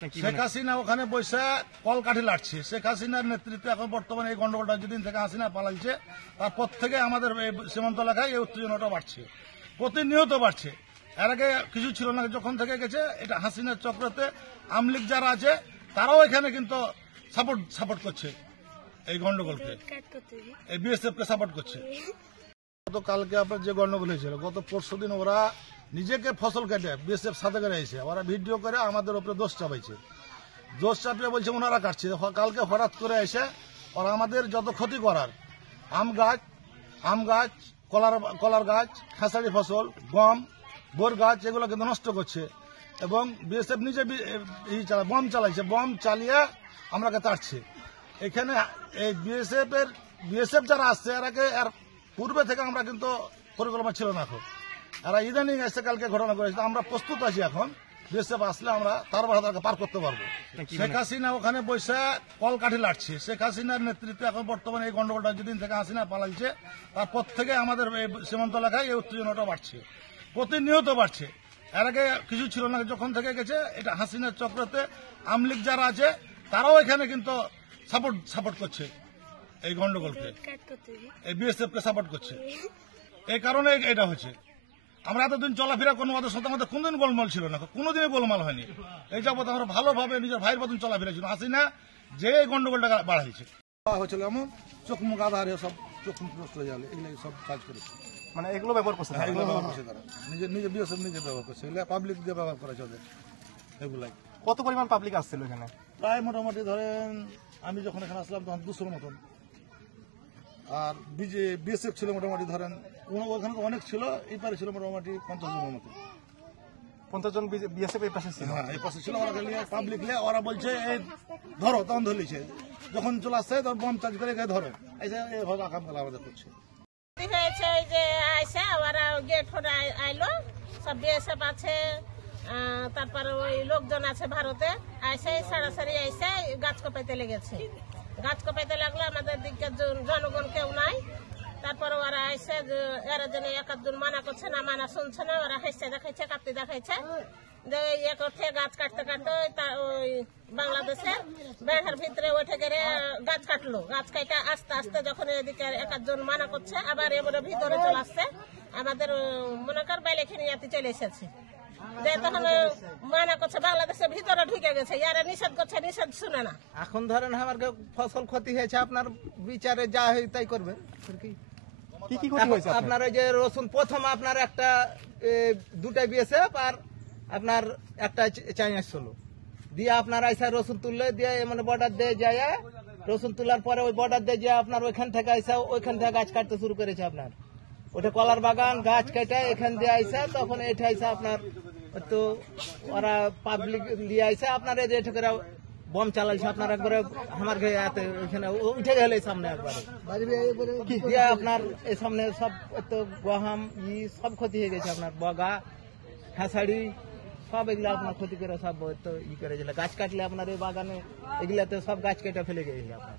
শেখ হাসিনা ওখানে বসে কলকাঠি লাটছে। শেখ হাসিনার নেতৃত্বে এখন বর্তমানে এই গন্ডগোলটা যেদিন থেকে হাসিনা পালাইছে তারপর থেকে আমাদের এই সীমান্ত এলাকায় এই উত্তেজনাটা বাড়ছে, প্রতিনিয়ত বাড়ছে। এর আগে কিছু ছিল না, যখন থেকে গেছে এটা হাসিনার চক্রতে আমলিগ যারা আছে তারাও এখানে কিন্তু সাপোর্ট করছে এই গন্ডগোলকে, এই বিএসএফ কে সাপোর্ট করছে। গতকালকে আপনার যে গন্ডগোল হয়েছিল, গত পরশুদিন ওরা নিজেকে ফসল কেটে বিএসএফ সাথে করে এসে ওরা ভিডিও করে আমাদের উপরে দোষ চাপাইছে। দোষ চাপিয়ে বলছে ওনারা কাটছে। কালকে হঠাৎ করে এসে ওরা আমাদের যত ক্ষতি করার আম গাছ, কলার গাছ, খেসারি ফসল, গম, বোর গাছ এগুলো কিন্তু নষ্ট করছে। এবং বিএসএফ নিজে বম চালাইছে, বম চালিয়ে আমরাকে তাড়ছে। এখানে এই বিএসএফ যারা আসছে এর পূর্বে থেকে আমরা কিন্তু পরিকল্পনা ছিল না। এখন এরা ইদানিং এসে কালকে ঘটনা করেছে। আমরা প্রস্তুত আছি, এখন বিএসএফ আসলে আমরা তার তাদেরকে পার করতে পারবো। শেখ হাসিনা ওখানে বসে কলকাঠি লাটছে। শেখ হাসিনার নেতৃত্বে এখন বর্তমানে এই গন্ডগোলটা যেদিন থেকে হাসিনা পালাইছে তারপর থেকে আমাদের এই সীমান্ত এলাকায় এই উত্তেজনাটা বাড়ছে, প্রতিনিয়ত বাড়ছে। এর আগে কিছু ছিল না, যখন থেকে গেছে এটা হাসিনার চক্রতে আমলিগ যারা আছে তারাও এখানে কিন্তু সাপোর্ট করছে এই গন্ডগোলকে, এই বিএসএফ কে সাপোর্ট করছে। এই কারণে এটা হচ্ছে। আমরা এতদিন চলাফেরা কোনো আমাদের সাথে আমাদের কোনদিন গোলমাল ছিল না, কোনোদিনই গোলমাল হয়নি। এই যাবত আমরা ভালোভাবে নিজের ভাইয়ের মতন চলাফেরা ছিল। হাসিনা যে গন্ডগোলটা বাড়াইছে হয়েছিল এমন চোখ মুখ আধারে সব চোখ মুখ নষ্ট হয়ে যাবে, এগুলো সব কাজ করেছে। মানে এগুলো ব্যবহার করছে, এগুলো ব্যবহার করছে তারা নিজে বিএসএফ নিজে ব্যবহার করছে, এগুলো পাবলিক দিয়ে ব্যবহার করেছে ওদের। এগুলাই কত পরিমাণ পাবলিক আসছিল এখানে? প্রায় মোটামুটি ধরেন আমি যখন এখানে আসলাম তখন 200 মতন। আর বিএসএফ ছিল মোটামুটি ধরেন ওখানে তো অনেক ছিল, এই পারে ছিল মোটামুটি 50 জনের মতো। 50 জন বিএসএফ এই পাশে ছিল? হ্যাঁ, এই পাশে ছিল। ওরা পাবলিক ওরা বলছে এই ধরো, তখন ধরলিছে। যখন চলে আসছে তখন বম চার্জ করে ধরো, এইভাবে আকাম খেলা আমাদের করছে। হয়েছে ওই যে আইসা ওরা গেট ফোনে আইলো, সব বিএসএফ আছে, তারপরে ওই লোকজন আছে ভারতে, আইসা সারাসারি আইসা গাছ কোপাইতে লেগেছে। গাছ কোপাইতে লাগলো, আমাদের দিকে জনগণ কেউ নাই। তারপরে ওরা আইসে এরা যেন একজন মানা করছে না, মানা শুনছে না। ওরা হেসে দেখাইছে, কাটতে দেখাইছে। ইয়ে করছে গাছ কাটতে ওই বাংলাদেশের ব্যাংকের ভিতরে ওইটা গেলে গাছ কাটলো। গাছ কাটা আস্তে আস্তে যখন এদিকে একজন মানা করছে, আবার এবারে ভিতরে চলে আসছে। আমাদের মনে কর বাইলেখিনিয়াতে চলে এসেছে। তখন মানা করছে, বাংলাদেশের ভিতরে ঢুকে গেছে। ইয়ারা নিষেধ করছে, নিষেধ শুনে না। এখন ধরেন আমার ফসল ক্ষতি হয়েছে, আপনার বিচারে যা হয় তাই করবেন। কি কি ক্ষতি হয়েছে আপনার? ওই যে রসুন প্রথম আপনার একটা দুটাই বিএসএফ আর আপনার একটা চাইনিজ ছিল দিয়ে আপনার আইসা রসুন তুললে দিয়ে মানে বর্ডার দিয়ে যায়। রসুন তোলার পরে ওই বর্ডার দিয়ে যায় আপনার ওইখান থেকে আইসা ওইখান থেকে গাছ কাটতে শুরু করেছে। আপনার ওটা কলার বাগান, গাছ কেটে এখান দিয়ে আইসা তখন এটা আইসা আপনার তো ওরা পাবলিক দিয়ে আইসা আপনার এই যে এটা করে বম চালাইছে। আপনার একবারে আমার ওইখানে উঠে গেলে সামনে একবারে দিয়ে আপনার এই সামনে সব তো গহাম সব ক্ষতি হয়ে গেছে। আপনার বগা, খেসাড়ি সব এগুলো আপনার ক্ষতি করে সব তো করেছিল। গাছ কাটলে আপনার এই বাগানে এগুলাতে সব গাছ কেটে ফেলে গেছিল আপনার।